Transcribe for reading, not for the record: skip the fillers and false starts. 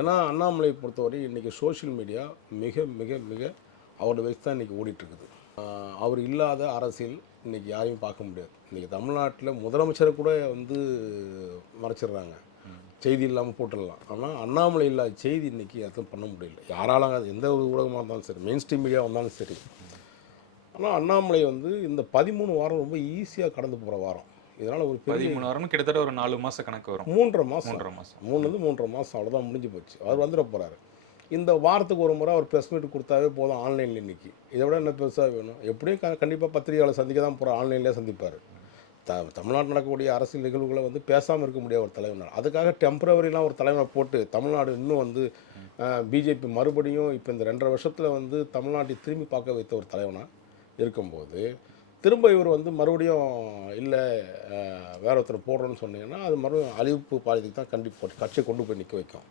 ஏன்னா அண்ணாமலை பொறுத்தவரை இன்றைக்கி சோஷியல் மீடியா மிக மிக மிக அவரோட வச்சு தான் இன்றைக்கி ஓடிட்டுருக்குது. அவர் இல்லாத அரசியல் இன்றைக்கி யாரையும் பார்க்க முடியாது. இன்றைக்கி தமிழ்நாட்டில் முதலமைச்சரை கூட வந்து மறைச்சிடுறாங்க, செய்தி இல்லாமல் போட்டுடலாம். ஆனால் அண்ணாமலை இல்லாத செய்தி இன்றைக்கி எதுவும் பண்ண முடியல யாராலும். அது எந்த ஒரு ஊடகமாக இருந்தாலும் சரி, மெயின் ஸ்ட்ரீம் மீடியா வந்தாலும் சரி. ஆனால் அண்ணாமலை வந்து இந்த 13 வாரம் ரொம்ப ஈஸியாக கடந்து போகிற வாரம். இதனால் ஒரு 13 வாரம் கிட்டத்தட்ட ஒரு 4 மாத கணக்கு வரும். 3.5 மாதம் 3.5 மாதம் அவ்வளோதான் முடிஞ்சு போச்சு. அவர் வந்துட போகிறாரு. இந்த வாரத்துக்கு ஒரு முறை அவர் ப்ரெஸ் மீட் கொடுத்தாவே போதும் ஆன்லைனில். இன்றைக்கி இதை விட என்ன பெருசாக வேணும்? எப்படியும் கண்டிப்பாக பத்திரிகையாளர் சந்திக்க தான் போகிற, ஆன்லைன்லேயே சந்திப்பார். தமிழ்நாட்டில் நடக்கக்கூடிய அரசியல் நிகழ்வுகளை வந்து பேசாமல் இருக்க முடியாத ஒரு தலைவர். அதுக்காக டெம்பரவரிலாம் ஒரு தலைவரை போட்டு தமிழ்நாடு இன்னும் வந்து பிஜேபி மறுபடியும் இப்போ இந்த 2.5 வருஷத்தில் வந்து தமிழ்நாட்டை திரும்பி பார்க்க வைத்த ஒரு தலைவனாக இருக்கும்போது திரும்ப இவர் வந்து மறுபடியும் இல்லை வேற ஒருத்தர் போடுறோன்னு சொன்னீங்கன்னா அது மறுபடியும் அழிவுப்பு பாதைக்கு தான் கண்டிப்பாக கட்சியை கொண்டு போய் நிற்க வைக்கும்.